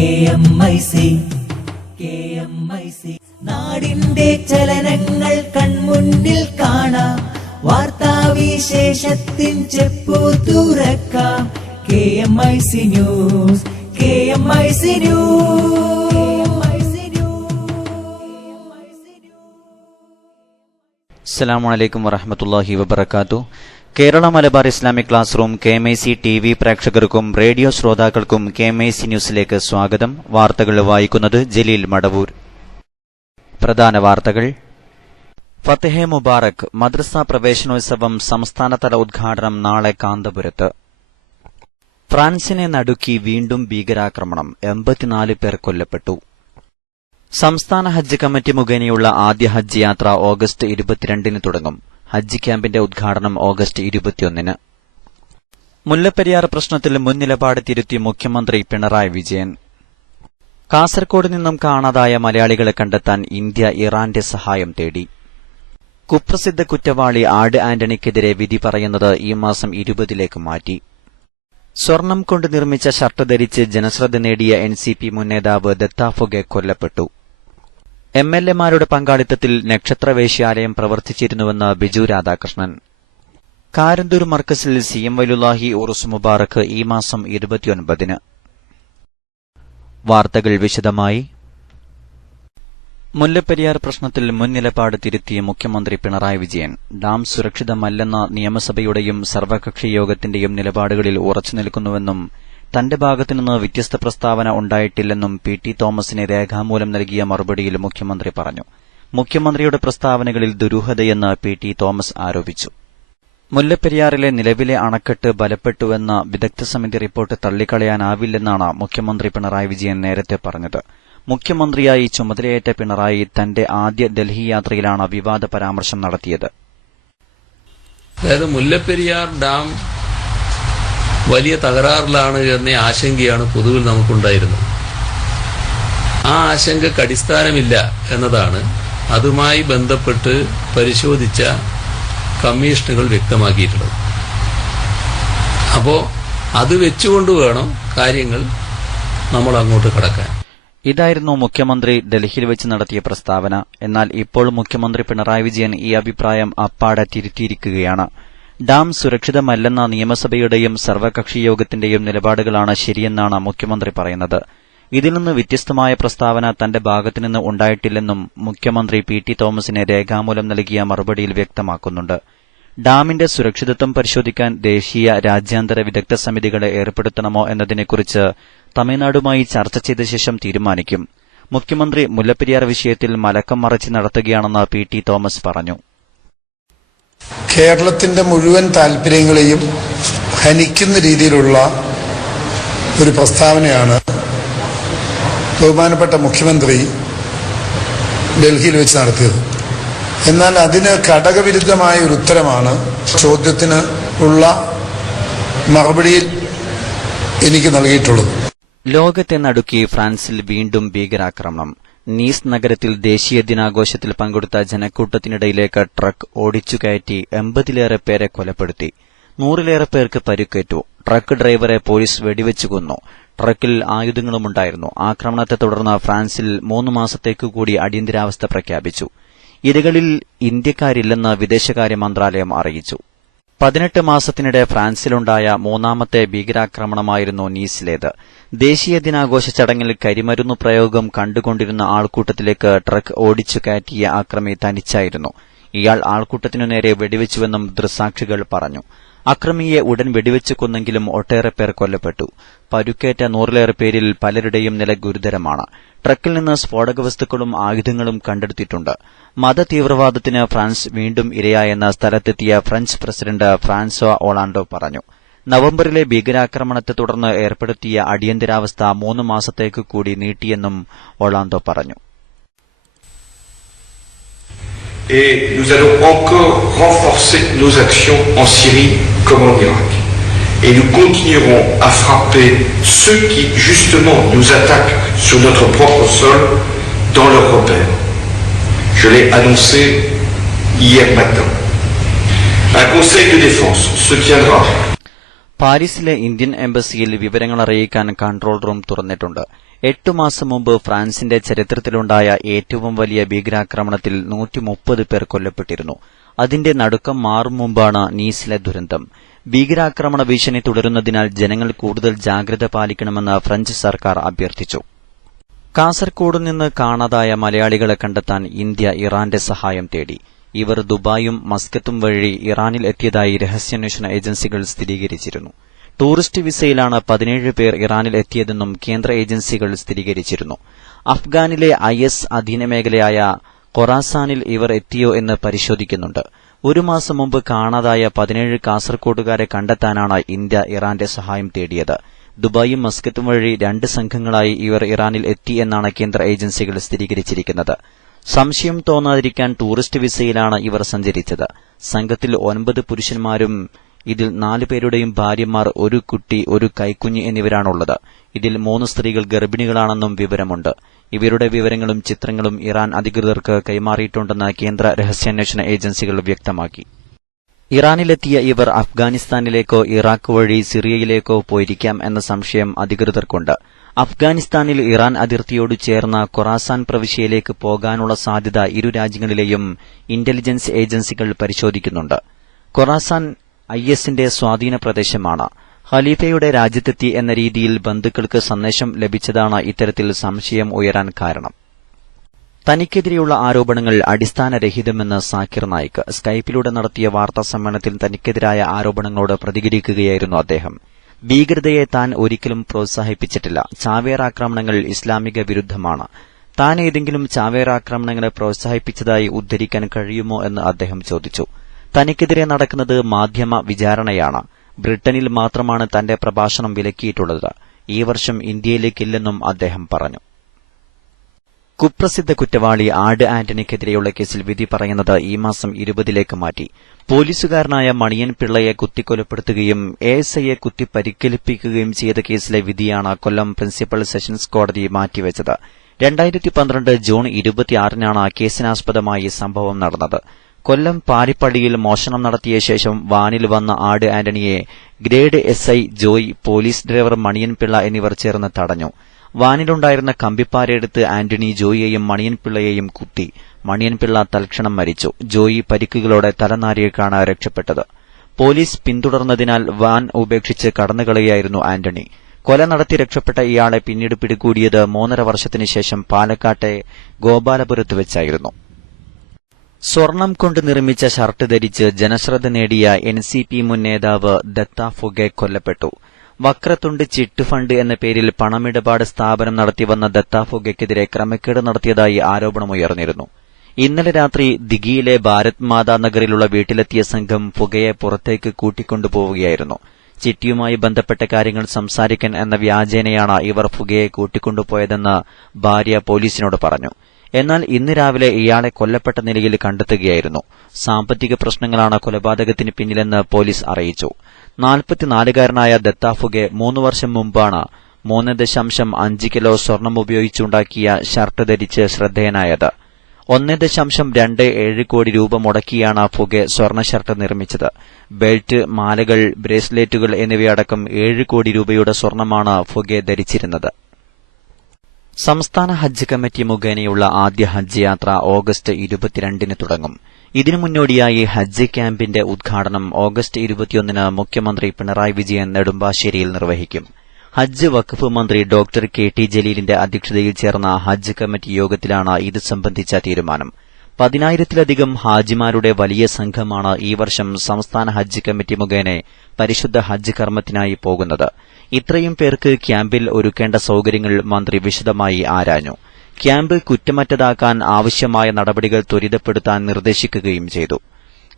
KMIC നാടിന്റെ ചലനങ്ങൾ കൺമുന്നിൽ കാണാം, വാർത്താവിശേഷത്തിൻ ചെപ്പു തുറക്കാം. KMIC news. അസ്സലാമു അലൈക്കും വറഹ്മത്തുള്ളാഹി വബറകാതുഹു. Kerala Malabar Islamic class room KMIC TV പ്രേക്ഷകർക്കും റേഡിയോ ശ്രോതാക്കൾക്കും KMIC ന്യൂസിലേക്ക് സ്വാഗതം. വാർത്തകൾ വായിക്കുന്നത് ജലീൽ മടവൂർ. പ്രധാന വാർത്തകൾ. ഫതഹെ മുബാറക് മദ്രസ പ്രവേശനോത്സവം സംസ്ഥാനതല ഉദ്ഘാടനം നാളെ കാന്തപുരത്ത്. ഫ്രാൻസിനെ നടുക്കി വീണ്ടും ഭീകരാക്രമണം, 84 പേർ കൊല്ലപ്പെട്ടു. സംസ്ഥാന ഹജ്ജ് കമ്മിറ്റി മുഖേനയുള്ള ആദ്യ ഹജ്ജ് യാത്ര ഓഗസ്റ്റ് 22 തുടങ്ങും. ഹജ്ജ് ക്യാമ്പിന്റെ ഉദ്ഘാടനം ഓഗസ്റ്റ് 21. മുല്ലപ്പെരിയാർ പ്രശ്നത്തിൽ മുൻ നിലപാട് തിരുത്തി മുഖ്യമന്ത്രി പിണറായി വിജയൻ. കാസർകോട് നിന്നും കാണാതായ മലയാളികളെ കണ്ടെത്താൻ ഇന്ത്യ ഇറാന്റെ സഹായം തേടി. കുപ്രസിദ്ധ കുറ്റവാളി ആട് ആന്റണിക്കെതിരെ വിധി പറയുന്നത് ഈ മാസം 20 മാറ്റി. സ്വർണം കൊണ്ട് നിർമ്മിച്ച ഷർട്ട് ധരിച്ച് ജനശ്രദ്ധ നേടിയ NCP മുൻ നേതാവ് ദത്താഫൊഗെ കൊല്ലപ്പെട്ടു. MLA-മാരുടെ പങ്കാളിത്തത്തിൽ നക്ഷത്രവേശ്യാലയം പ്രവർത്തിച്ചിരുന്നുവെന്ന് ബിജു രാധാകൃഷ്ണൻ. കാരന്തൂർ മർക്കസിൽ CM വലുല്ലാഹി ഉറുസ് മുബാറക്ക് ഈ മാസം 29. വാർത്തകൾ വിശദമായി. മുല്ലപ്പെരിയാർ പ്രശ്നത്തിൽ മുൻ നിലപാട് തിരുത്തിയ മുഖ്യമന്ത്രി പിണറായി വിജയൻ ഡാം സുരക്ഷിതമല്ലെന്ന നിയമസഭയുടെയും സർവകക്ഷി യോഗത്തിന്റെയും നിലപാടുകളിൽ ഉറച്ചുനിൽക്കുന്നുവെന്നും തന്റെ ഭാഗത്തുനിന്ന് വ്യത്യസ്ത പ്രസ്താവന ഉണ്ടായിട്ടില്ലെന്നും PT തോമസിന് രേഖാമൂലം നൽകിയ മറുപടിയിൽ മുഖ്യമന്ത്രി പറഞ്ഞു. മുഖ്യമന്ത്രിയുടെ പ്രസ്താവനകളിൽ ദുരൂഹതയെന്ന് PT തോമസ് ആരോപിച്ചു. മുല്ലപ്പെരിയാറിലെ നിലവിലെ അണക്കെട്ട് ബലപ്പെട്ടുവെന്ന വിദഗ്ധ സമിതി റിപ്പോർട്ട് തള്ളിക്കളയാനാവില്ലെന്നാണ് മുഖ്യമന്ത്രി പിണറായി വിജയൻ നേരത്തെ പറഞ്ഞത്. മുഖ്യമന്ത്രിയായി ചുമതലയേറ്റ പിണറായി തന്റെ ആദ്യ ഡൽഹി യാത്രയിലാണ് വിവാദ പരാമർശം നടത്തിയത്. അതായത് മുല്ലപ്പെരിയാർ ഡാം വലിയ തകരാറിലാണ് എന്ന ആശങ്കയാണ് പൊതുവിൽ നമുക്കുണ്ടായിരുന്നത്. ആ ആശങ്കയ്ക്ക് അടിസ്ഥാനമില്ല എന്നതാണ് അതുമായി ബന്ധപ്പെട്ട് പരിശോധിച്ച കമ്മീഷനുകൾ വ്യക്തമാക്കിയിട്ടുള്ളത്. അപ്പോൾ അത് വെച്ചുകൊണ്ട് വേണം കാര്യങ്ങൾ നമ്മൾ അങ്ങോട്ട് കടക്കാൻ. ഇതായിരുന്നു മുഖ്യമന്ത്രി ഡൽഹിയിൽ വെച്ച് നടത്തിയ പ്രസ്താവന. എന്നാൽ ഇപ്പോൾ മുഖ്യമന്ത്രി പിണറായി വിജയൻ ഈ അഭിപ്രായം അപ്പാടെ തിരുത്തിയിരിക്കുകയാണ്. ഡാം സുരക്ഷിതമല്ലെന്ന നിയമസഭയുടെയും സർവകക്ഷി യോഗത്തിന്റെയും നിലപാടുകളാണ് ശരിയെന്നാണ് മുഖ്യമന്ത്രി പറയുന്നത്. ഇതിൽ നിന്ന് വ്യത്യസ്തമായ പ്രസ്താവന തന്റെ ഭാഗത്തുനിന്ന് ഉണ്ടായിട്ടില്ലെന്നും മുഖ്യമന്ത്രി PT തോമസിന് രേഖാമൂലം നൽകിയ മറുപടിയിൽ വ്യക്തമാക്കുന്നുണ്ട്. ഡാമിന്റെ സുരക്ഷിതത്വം പരിശോധിക്കാൻ ദേശീയ രാജ്യാന്തര വിദഗ്ധ സമിതികളെ ഏർപ്പെടുത്തണമോ എന്നതിനെക്കുറിച്ച് തമിഴ്നാടുമായി ചർച്ച ചെയ്ത ശേഷം തീരുമാനിക്കും. മുഖ്യമന്ത്രി മുല്ലപ്പെരിയാർ വിഷയത്തിൽ മലക്കം മറിച്ച് നടത്തുകയാണെന്ന് PT തോമസ് പറഞ്ഞു. കേരളത്തിന്റെ മുഴുവൻ താൽപര്യങ്ങളെയും ഹനിക്കുന്ന രീതിയിലുള്ള ഒരു പ്രസ്താവനയാണ് ബഹുമാനപ്പെട്ട മുഖ്യമന്ത്രി ഡൽഹിയിൽ വെച്ച് നടത്തിയത്. എന്നാൽ അതിന് ഘടകവിരുദ്ധമായ ഒരു ഉത്തരമാണ് ചോദ്യത്തിന് ഉള്ള മറുപടിയിൽ എനിക്ക് നൽകിയിട്ടുള്ളത്. ലോകത്തെ നടുക്കി ഫ്രാൻസിൽ വീണ്ടും ഭീകരാക്രമണം. നീസ് നഗരത്തിൽ ദേശീയ ദിനാഘോഷത്തിൽ പങ്കെടുത്ത ജനക്കൂട്ടത്തിനിടയിലേക്ക് ട്രക്ക് ഓടിച്ചുകയറ്റി 80-ലേറെ പേരെ കൊലപ്പെടുത്തി. 100-ലേറെ പേർക്ക് പരിക്കേറ്റു. ട്രക്ക് ഡ്രൈവറെ പോലീസ് വെടിവെച്ചു കൊന്നു. ട്രക്കിൽ ആയുധങ്ങളുമുണ്ടായിരുന്നു. ആക്രമണത്തെ തുടർന്ന് ഫ്രാൻസിൽ 3 മാസത്തേക്കു കൂടി അടിയന്തരാവസ്ഥ പ്രഖ്യാപിച്ചു. ഇരകളിൽ ഇന്ത്യക്കാരില്ലെന്ന് വിദേശകാര്യ മന്ത്രാലയം അറിയിച്ചു. 18 മാസത്തിനിടെ ഫ്രാൻസിലുണ്ടായ 3ാമത്തെ ഭീകരാക്രമണമായിരുന്നു നീസിലേത്. ദേശീയ ദിനാഘോഷ ചടങ്ങിൽ കരിമരുന്നു പ്രയോഗം കണ്ടുകൊണ്ടിരുന്ന ആൾക്കൂട്ടത്തിലേക്ക് ട്രക്ക് ഓടിച്ചു കയറ്റിയ അക്രമി തനിച്ചായിരുന്നു. ഇയാൾ ആൾക്കൂട്ടത്തിനു നേരെ വെടിവെച്ചുവെന്നും ദൃക്സാക്ഷികൾ പറഞ്ഞു. അക്രമിയെ ഉടൻ വെടിവെച്ചു കൊന്നെങ്കിലും ഒട്ടേറെ പേർ കൊല്ലപ്പെട്ടു. പരുക്കേറ്റ 100-ലേറെ പേരിൽ പലരുടെയും നില ഗുരുതരമാണ്. ട്രക്കിൽ നിന്ന് സ്ഫോടക വസ്തുക്കളും ആയുധങ്ങളും കണ്ടെടുത്തിട്ടുണ്ട്. മതതീവ്രവാദത്തിന് ഫ്രാൻസ് വീണ്ടും ഇരയായെന്ന സ്ഥലത്തെത്തിയ ഫ്രഞ്ച് പ്രസിഡന്റ് ഫ്രാൻസ്വാ ഒളാണ്ടോ പറഞ്ഞു. നവംബറിലെ ഭീകരാക്രമണത്തെ തുടർന്ന് ഏർപ്പെടുത്തിയ അടിയന്തരാവസ്ഥ 3 മാസത്തേക്ക് കൂടി നീട്ടിയെന്നും ഒളാണ്ടോ പറഞ്ഞു. Et nous allons encore renforcer nos actions en Syrie comme en Irak. Et nous continuerons à frapper ceux qui, justement, nous attaquent sur notre propre sol dans leurs repères. Je l'ai annoncé hier matin. Un conseil de défense se tiendra. പാരീസിലെ Indian എംബസിയിൽ വിവരങ്ങൾ അറിയിക്കാൻ control room തുറന്നിട്ടുണ്ട്. 8 മാസം മുമ്പ് ഫ്രാൻസിന്റെ ചരിത്രത്തിലുണ്ടായ ഏറ്റവും വലിയ ഭീകരാക്രമണത്തിൽ 130 പേർ കൊല്ലപ്പെട്ടിരുന്നു. അതിന്റെ നടുക്കം മാറും മുമ്പാണ് നീസിലെ ദുരന്തം. ഭീകരാക്രമണ ഭീഷണി തുടരുന്നതിനാൽ ജനങ്ങൾ കൂടുതൽ ജാഗ്രത പാലിക്കണമെന്ന് ഫ്രഞ്ച് സർക്കാർ അഭ്യർത്ഥിച്ചു. കാസർകോട് നിന്ന് കാണാതായ മലയാളികളെ കണ്ടെത്താൻ ഇന്ത്യ ഇറാന്റെ സഹായം തേടി. ഇവർ ദുബായും മസ്കത്തും വഴി ഇറാനിൽ എത്തിയതായി രഹസ്യാന്വേഷണ ഏജൻസികൾ സ്ഥിരീകരിച്ചിരുന്നു. ടൂറിസ്റ്റ് വിസയിലാണ് 17 പേർ ഇറാനിൽ എത്തിയതെന്നും കേന്ദ്ര ഏജൻസികൾ സ്ഥിരീകരിച്ചിരുന്നു. അഫ്ഗാനിലെ IS അധീന മേഖലയായ ഖൊറാസാനിൽ ഇവർ എത്തിയോ എന്ന് പരിശോധിക്കുന്നുണ്ട്. 1 മാസം മുമ്പ് കാണാതായ 17 കാസർകോട്ടുകാരെ കണ്ടെത്താനാണ് ഇന്ത്യ ഇറാന്റെ സഹായം തേടിയത്. ദുബായും മസ്കത്തും വഴി 2 സംഘങ്ങളായി ഇവർ ഇറാനിൽ എത്തി എന്നാണ് കേന്ദ്ര ഏജൻസികൾ സ്ഥിരീകരിച്ചിരിക്കുന്നത്. സംശയം തോന്നാതിരിക്കാൻ ടൂറിസ്റ്റ് വിസയിലാണ് ഇവർ സഞ്ചരിച്ചത്. സംഘത്തിൽ 9 പുരുഷന്മാരും ഇതിൽ 4 പേരുടെയും ഭാര്യമാർ, ഒരു കുട്ടി, ഒരു കൈക്കുഞ്ഞ് എന്നിവരാണുള്ളത്. ഇതിൽ 3 സ്ത്രീകൾ ഗർഭിണികളാണെന്നും വിവരമുണ്ട്. ഇവരുടെ വിവരങ്ങളും ചിത്രങ്ങളും ഇറാൻ അധികൃതർക്ക് കൈമാറിയിട്ടുണ്ടെന്ന് കേന്ദ്ര രഹസ്യാന്വേഷണ ഏജൻസികൾ വ്യക്തമാക്കി. ഇറാനിലെത്തിയ ഇവർ അഫ്ഗാനിസ്ഥാനിലേക്കോ ഇറാഖ് വഴി സിറിയയിലേക്കോ പോയിരിക്കാം എന്ന സംശയം അധികൃതർക്കുണ്ട്. അഫ്ഗാനിസ്ഥാനിൽ ഇറാൻ അതിർത്തിയോട് ചേർന്ന ഖൊറാസാൻ പ്രവിശ്യയിലേക്ക് പോകാനുള്ള സാധ്യത ഇരു രാജ്യങ്ങളിലെയും ഇന്റലിജൻസ് ഏജൻസികൾ പരിശോധിക്കുന്നുണ്ട്. ഖൊറാസാൻ ISന്റെ സ്വാധീന പ്രദേശമാണ്. ഖലീഫയുടെ രാജ്യത്തെത്തി എന്ന രീതിയിൽ ബന്ധുക്കൾക്ക് സന്ദേശം ലഭിച്ചതാണ് ഇത്തരത്തിൽ സംശയം ഉയരാൻ കാരണം. തനിക്കെതിരെയുള്ള ആരോപണങ്ങൾ അടിസ്ഥാനരഹിതമെന്ന് സാക്കിർ നായിക് സ്കൈപ്പിലൂടെ നടത്തിയ വാർത്താ സമ്മേളനത്തിൽ തനിക്കെതിരായ ആരോപണങ്ങളോട് പ്രതികരിക്കുകയായിരുന്നു അദ്ദേഹം. ഭീകരതയെ താൻ ഒരിക്കലും പ്രോത്സാഹിപ്പിച്ചിട്ടില്ല. ചാവേർ ആക്രമണങ്ങൾ ഇസ്ലാമിക വിരുദ്ധമാണ്. താൻ ഏതെങ്കിലും ചാവേർ ആക്രമണങ്ങളെ പ്രോത്സാഹിപ്പിച്ചതായി ഉദ്ധരിക്കാൻ കഴിയുമോ എന്ന് അദ്ദേഹം ചോദിച്ചു. തനിക്കെതിരെ നടക്കുന്നത് മാധ്യമ വിചാരണയാണ്. ബ്രിട്ടനിൽ മാത്രമാണ് തന്റെ പ്രഭാഷണം വിലക്കിയിട്ടുള്ളത്. ഈ വർഷം ഇന്ത്യയിലേക്കില്ലെന്നും അദ്ദേഹം പറഞ്ഞു. കുപ്രസിദ്ധ കുറ്റവാളി ആട് ആന്റണിക്കെതിരെയുള്ള കേസിൽ വിധി പറയുന്നത് ഈ മാസം 20ലേക്ക് മാറ്റി. പോലീസുകാരനായ മണിയൻ പിള്ളയെ കുത്തിക്കൊലപ്പെടുത്തുകയും ASIയെ കുത്തി പരിക്കേൽപ്പിക്കുകയും ചെയ്ത കേസിലെ വിധിയാണ് കൊല്ലം പ്രിൻസിപ്പൽ സെഷൻസ് കോടതി മാറ്റിവെച്ചത്. 2012 ജൂൺ 26-നാണ് കേസിനാസ്പദമായി സംഭവം നടന്നത്. കൊല്ലം പാരിപ്പള്ളിയിൽ മോഷണം നടത്തിയ ശേഷം വാനിൽ വന്ന ആട് ആന്റണിയെ grade SI Joy, police driver Maniyan Pillai എന്നിവർ ചേർന്ന് തടഞ്ഞു. വാനിലുണ്ടായിരുന്ന കമ്പിപ്പാരയെടുത്ത് ആന്റണി ജോയിയെയും മണിയൻ പിള്ളയെയും കുത്തി. മണിയൻ പിള്ള തൽക്ഷണം മരിച്ചു. ജോയി പരിക്കുകളോടെ തലനാരിഴക്കാണ് രക്ഷപ്പെട്ടത്. പോലീസ് പിന്തുടർന്നതിനാൽ വാൻ ഉപേക്ഷിച്ച് കടന്നുകളയായിരുന്നു ആന്റണി. കൊല നടത്തി രക്ഷപ്പെട്ട ഇയാളെ പിന്നീട് പിടികൂടിയത് 3.5 വർഷത്തിനു ശേഷം പാലക്കാട്ടെ ഗോപാലപുരത്ത് വെച്ചായിരുന്നു. സ്വർണം കൊണ്ട് നിർമ്മിച്ച ഷർട്ട് ധരിച്ച് ജനശ്രദ്ധ നേടിയ NCP മുൻ നേതാവ് ദത്ത ഫുഗെ കൊല്ലപ്പെട്ടു. വക്രത്തുണ്ട് ചിട്ട് ഫണ്ട് എന്ന പേരിൽ പണമിടപാട് സ്ഥാപനം നടത്തിവന്ന ദത്ത ഫുഗയ്ക്കെതിരെ ക്രമക്കേട് നടത്തിയതായി ആരോപണമുയർന്നിരുന്നു. ഇന്നലെ രാത്രി ദിഘിയിലെ ഭാരത് മാതാ നഗറിലുള്ള വീട്ടിലെത്തിയ സംഘം ഫുഗയെ പുറത്തേക്ക് കൂട്ടിക്കൊണ്ടുപോവുകയായിരുന്നു. ചിട്ടിയുമായി ബന്ധപ്പെട്ട കാര്യങ്ങൾ സംസാരിക്കാൻ എന്ന വ്യാജേനയാണ് ഇവർ ഫുഗയെ കൂട്ടിക്കൊണ്ടുപോയതെന്ന് ഭാര്യ പോലീസിനോട് പറഞ്ഞു. എന്നാൽ ഇന്ന് രാവിലെ ഇയാളെ കൊല്ലപ്പെട്ട നിലയിൽ കണ്ടെത്തുകയായിരുന്നു. സാമ്പത്തിക പ്രശ്നങ്ങളാണ് കൊലപാതകത്തിന് പിന്നിലെന്ന് പോലീസ് അറിയിച്ചു. 44-കാരനായ ദത്ത ഫുഗെ 3 വർഷം മുമ്പാണ് 3.5 കിലോ സ്വർണം ഉപയോഗിച്ചുണ്ടാക്കിയ ഷർട്ട് ധരിച്ച് ശ്രദ്ധേയനായത്. 1.27 കോടി രൂപ മുടക്കിയാണ് ഫുഗെ സ്വർണ്ണ ഷർട്ട് നിർമ്മിച്ചത്. ബെൽറ്റ്, മാലകൾ, ബ്രേസ്ലെറ്റുകൾ എന്നിവയടക്കം 7 കോടി രൂപയുടെ സ്വർണമാണ് ഫുഗെ ധരിച്ചിരുന്നത്. സംസ്ഥാന ഹജ്ജ് കമ്മിറ്റി മുഖേനയുള്ള ആദ്യ ഹജ്ജ് യാത്ര ഓഗസ്റ്റ് 22-ന് തുടങ്ങും. ഇതിനു മുന്നോടിയായി ഹജ്ജ് ക്യാമ്പിന്റെ ഉദ്ഘാടനം ഓഗസ്റ്റ് 21-ന് മുഖ്യമന്ത്രി പിണറായി വിജയൻ നെടുമ്പാശ്ശേരിയിൽ നിർവഹിക്കും. ഹജ്ജ് വഖഫ് മന്ത്രി ഡോക്ടർ KT ജലീലിന്റെ അധ്യക്ഷതയിൽ ചേർന്ന ഹജ്ജ് കമ്മിറ്റി യോഗത്തിലാണ് ഇത് സംബന്ധിച്ച തീരുമാനം. 10,000-ലധികം ഹാജിമാരുടെ വലിയ സംഘമാണ് ഈ വർഷം സംസ്ഥാന ഹജ്ജ് കമ്മിറ്റി മുഖേന പരിശുദ്ധ ഹജ്ജ് കർമ്മത്തിനായി പോകുന്നത്. ഇത്രയും പേർക്ക് ക്യാമ്പിൽ ഒരുക്കേണ്ട സൌകര്യങ്ങൾ മന്ത്രി വിശദമായി ആരാഞ്ഞു. ക്യാമ്പ് കുറ്റമറ്റതാക്കാൻ ആവശ്യമായ നടപടികൾ ത്വരിതപ്പെടുത്താൻ നിർദ്ദേശിക്കുകയും ചെയ്തു.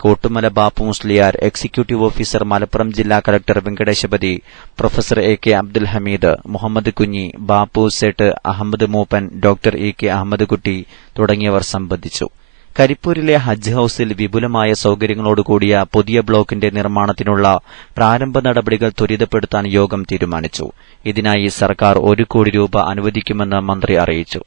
കോട്ടുമല ബാപ്പു മുസ്ലിയാർ, എക്സിക്യൂട്ടീവ് ഓഫീസർ മലപ്പുറം ജില്ലാ collector Venkatesapathi, professor AK Abdul Hameed, Muhammad Kunhi, Bapu Sait, Ahmed Moopan, doctor EK Ahmed Kutty തുടങ്ങിയവർ സംബന്ധിച്ചു. കരിപ്പൂരിലെ ഹജ്ജ് ഹൌസിൽ വിപുലമായ സൌകര്യങ്ങളോടുകൂടിയ പുതിയ ബ്ലോക്കിന്റെ നിർമ്മാണത്തിനുള്ള പ്രാരംഭ നടപടികൾ ത്വരിതപ്പെടുത്താൻ യോഗം തീരുമാനിച്ചു. ഇതിനായി സർക്കാർ 1 കോടി രൂപ അനുവദിക്കുമെന്ന് മന്ത്രി അറിയിച്ചു.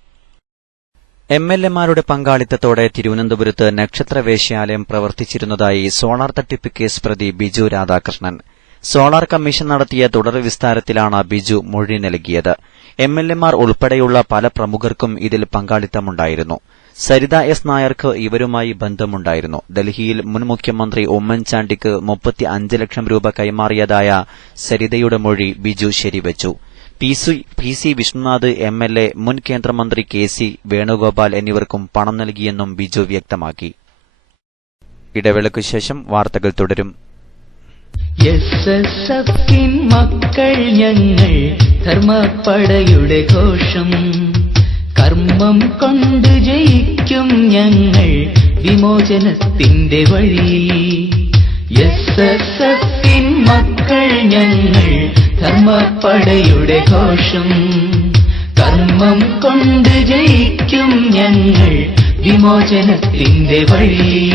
MLAമാരുടെ പങ്കാളിത്തത്തോടെ തിരുവനന്തപുരത്ത് നക്ഷത്ര വേശ്യാലയം പ്രവർത്തിച്ചിരുന്നതായി സോളാർ തട്ടിപ്പ് കേസ് പ്രതി ബിജു രാധാകൃഷ്ണൻ. സോളാർ കമ്മീഷൻ നടത്തിയ തുടർ വിസ്താരത്തിലാണ് ബിജു മൊഴി നൽകിയത്. MLA-മാർ ഉൾപ്പെടെയുള്ള പല പ്രമുഖർക്കും ഇതിൽ പങ്കാളിത്തമുണ്ടായിരുന്നു. സരിത എസ് നായർക്ക് ഇവരുമായി ബന്ധമുണ്ടായിരുന്നു. ഡൽഹിയിൽ മുൻ മുഖ്യമന്ത്രി ഉമ്മൻചാണ്ടിക്ക് 35 ലക്ഷം രൂപ കൈമാറിയതായ സരിതയുടെ മൊഴി ബിജു ശരിവച്ചു. PC വിഷ്ണുനാഥ് MLA, മുൻ കേന്ദ്രമന്ത്രി KC വേണുഗോപാൽ എന്നിവർക്കും പണം നൽകിയെന്നും ബിജു വ്യക്തമാക്കി. ഇടവേളയ്ക്കു ശേഷം വാർത്തകൾ തുടരും. SSFിൻ മക്കൾ ഞങ്ങൾ, ധർമ്മപ്പടയുടെ ഘോഷം, കർമ്മം കൊണ്ട് ജയിക്കും ഞങ്ങൾ വിമോചനത്തിന്റെ വഴിയിൽ. SSFിൻ മക്കൾ ഞങ്ങൾ, ധർമ്മപ്പടയുടെ ഘോഷം, കർമ്മം കൊണ്ട് ജയിക്കും ഞങ്ങൾ വിമോചനത്തിന്റെ വഴിയിൽ.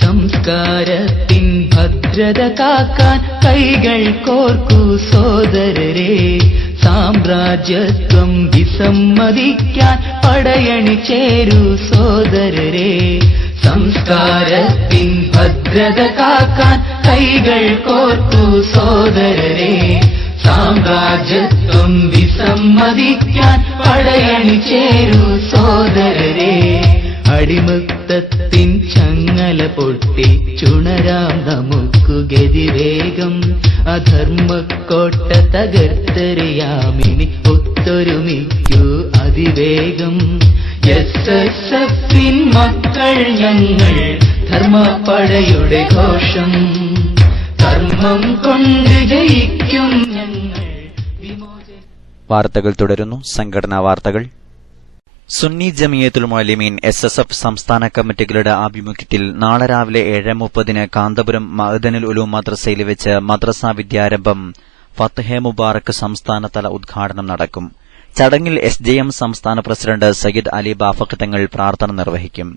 സംസ്കാരത്തിൻ ഭദ്രത കാക്കാൻ കൈകൾ കോർക്കൂ സോദരരെ, സാമ്രാജ്യത്വം വിസമ്മതിക്കാൻ പടയണി ചേരൂ സോദരരെ. സംസ്കാരത്തിൻ ഭദ്രത കാക്കാൻ കൈകൾ കോർക്കൂ സോദരരെ, സാമ്രാജ്യത്വം വിസമ്മതിക്കാൻ പടയണി ചേരൂ സോദരരെ. അടിമത്തത്തിൻ ചങ്ങല പൊട്ടി ചുണരാം നമുക്കു ഗതിവേഗം, അധർമ്മക്കോട്ട തകർത്തെറിയാമിനി ഒത്തൊരുമിക്കൂ അതിവേഗം. SSFിൻ മക്കൾ ഞങ്ങൾ, ധർമ്മപ്പടയുടെ ഘോഷം, കർമ്മം കൊണ്ട് ജയിക്കും ഞങ്ങൾ വിമോചന. വാർത്തകൾ തുടരുന്നു. സംഘടനാ വാർത്തകൾ. സുന്നി ജമിയത്തുൽ മുഅല്ലിമീൻ SSF സംസ്ഥാന കമ്മിറ്റികളുടെ ആഭിമുഖ്യത്തിൽ നാളെ രാവിലെ 7:30 കാന്തപുരം മഅ്ദനുൽ ഉലൂം മദ്രസയിൽ വെച്ച് മദ്രസാ വിദ്യാരംഭം ഫത്ഹെ മുബാറക് സംസ്ഥാനതല ഉദ്ഘാടനം നടക്കും. ചടങ്ങിൽ SJM സംസ്ഥാന പ്രസിഡന്റ് സയ്യിദ് അലി ബാഫഖ് തങ്ങൾ പ്രാർത്ഥന നിർവഹിക്കും.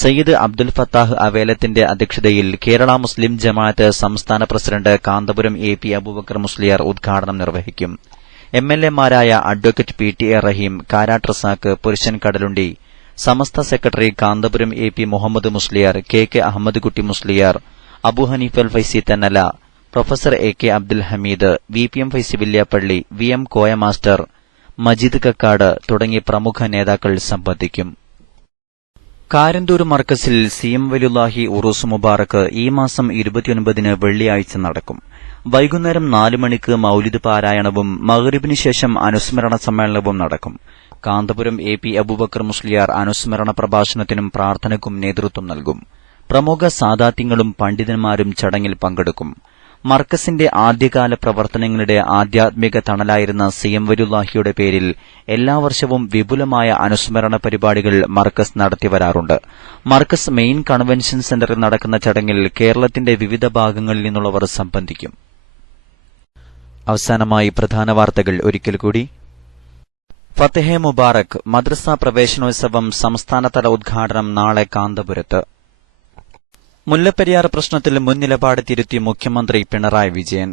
സയ്യിദ് അബ്ദുൽ ഫത്താഹ് അവേലത്തിന്റെ അധ്യക്ഷതയിൽ കേരള മുസ്ലിം ജമാഅത്ത് സംസ്ഥാന പ്രസിഡന്റ് കാന്തപുരം AP അബൂബക്കർ മുസ്ലിയാർ ഉദ്ഘാടനം നിർവഹിക്കും. MLA-മാരായ advocate PTA Rahim, Karat Razak, Purushan Kadalundi, Samastha secretary Kanthapuram AP Muhammad Musliyar, KK Ahmed Kutty Musliyar, Abu Haneefal Faizy Thennala, professor AK Abdul Hameed, VPM Faizy Villyapally, VM Koya master, Majeed Kakkad തുടങ്ങിയ പ്രമുഖ നേതാക്കൾ സംബന്ധിക്കും. കാരന്തൂർ മർക്കസിൽ CM വലിയുല്ലാഹി ഉറൂസ് മുബാറക് ഈ മാസം 29 വെള്ളിയാഴ്ച നടക്കും. വൈകുന്നേരം 4 മണിക്ക് മൌലിദ് പാരായണവും മഗ്‌രിബിന് ശേഷം അനുസ്മരണ സമ്മേളനവും നടക്കും. കാന്തപുരം AP അബൂബക്കർ മുസ്ലിയാർ അനുസ്മരണ പ്രഭാഷണത്തിനും പ്രാർത്ഥനയ്ക്കും നേതൃത്വം നൽകും. പ്രമുഖ സാദാത്യങ്ങളും പണ്ഡിതന്മാരും ചടങ്ങിൽ പങ്കെടുക്കും. മർക്കസിന്റെ ആദ്യകാല പ്രവർത്തനങ്ങളുടെ ആധ്യാത്മിക തണലായിരുന്ന CM വലിയുല്ലാഹിയുടെ പേരിൽ എല്ലാ വർഷവും വിപുലമായ അനുസ്മരണ പരിപാടികൾ മർക്കസ് നടത്തിവരാറുണ്ട്. മർക്കസ് മെയിൻ കൺവെൻഷൻ സെന്ററിൽ നടക്കുന്ന ചടങ്ങിൽ കേരളത്തിന്റെ വിവിധ ഭാഗങ്ങളിൽ നിന്നുള്ളവർ സംബന്ധിക്കും. അവസാനമായി പ്രധാന വാർത്തകൾ ഒരിക്കൽ കൂടി. ഫത്ഹെ മുബാറക് മദ്രസ പ്രവേശനോത്സവം സംസ്ഥാനതല ഉദ്ഘാടനം നാളെ കാന്തപുരത്ത്. മുല്ലപ്പെരിയാർ പ്രശ്നത്തിൽ മുൻ നിലപാട് തിരുത്തി മുഖ്യമന്ത്രി പിണറായി വിജയൻ.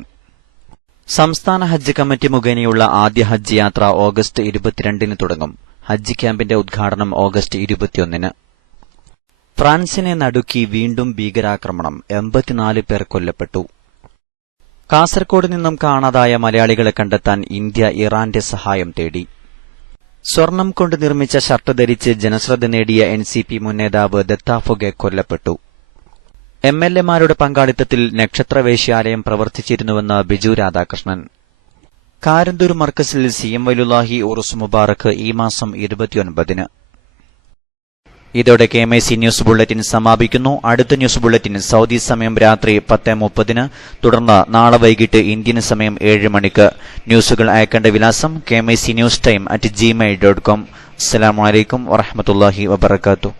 സംസ്ഥാന ഹജ്ജ് കമ്മിറ്റി മുഖേനയുള്ള ആദ്യ ഹജ്ജ് യാത്ര ഓഗസ്റ്റ് 22 തുടങ്ങും. ഹജ്ജ് ക്യാമ്പിന്റെ ഉദ്ഘാടനം ഓഗസ്റ്റ് 21. ഫ്രാൻസിനെ നടുക്കി വീണ്ടും ഭീകരാക്രമണം, 84 പേർ കൊല്ലപ്പെട്ടു. കാസർകോട് നിന്നും കാണാതായ മലയാളികളെ കണ്ടെത്താൻ ഇന്ത്യ ഇറാന്റെ സഹായം തേടി. സ്വർണം കൊണ്ട് നിർമ്മിച്ച ഷർട്ട് ധരിച്ച് ജനശ്രദ്ധ നേടിയ NCP മുൻ നേതാവ് ദത്താഫുഗെ കൊല്ലപ്പെട്ടു. MLA-മാരുടെ പങ്കാളിത്തത്തിൽ നക്ഷത്രവേശ്യാലയം പ്രവർത്തിച്ചിരുന്നുവെന്ന് ബിജു രാധാകൃഷ്ണൻ. കാരന്തൂർ മർക്കസിൽ CM വലിയുല്ലാഹി ഉറൂസ് മുബാറക് ഈ മാസം 29. ഇതോടെ KMIC ന്യൂസ് ബുള്ളറ്റിൻ സമാപിക്കുന്നു. അടുത്ത ന്യൂസ് ബുള്ളറ്റിൻ സൌദി സമയം രാത്രി 10:30, തുടർന്ന് നാളെ വൈകിട്ട് ഇന്ത്യൻ സമയം 7 മണിക്ക്. ന്യൂസുകൾ അയക്കേണ്ട വിലാസം KMIC News Time @gmail.com. അസ്സലാമു അലൈക്കും വറഹ്മത്തുള്ളാഹി വബറകാതുഹു.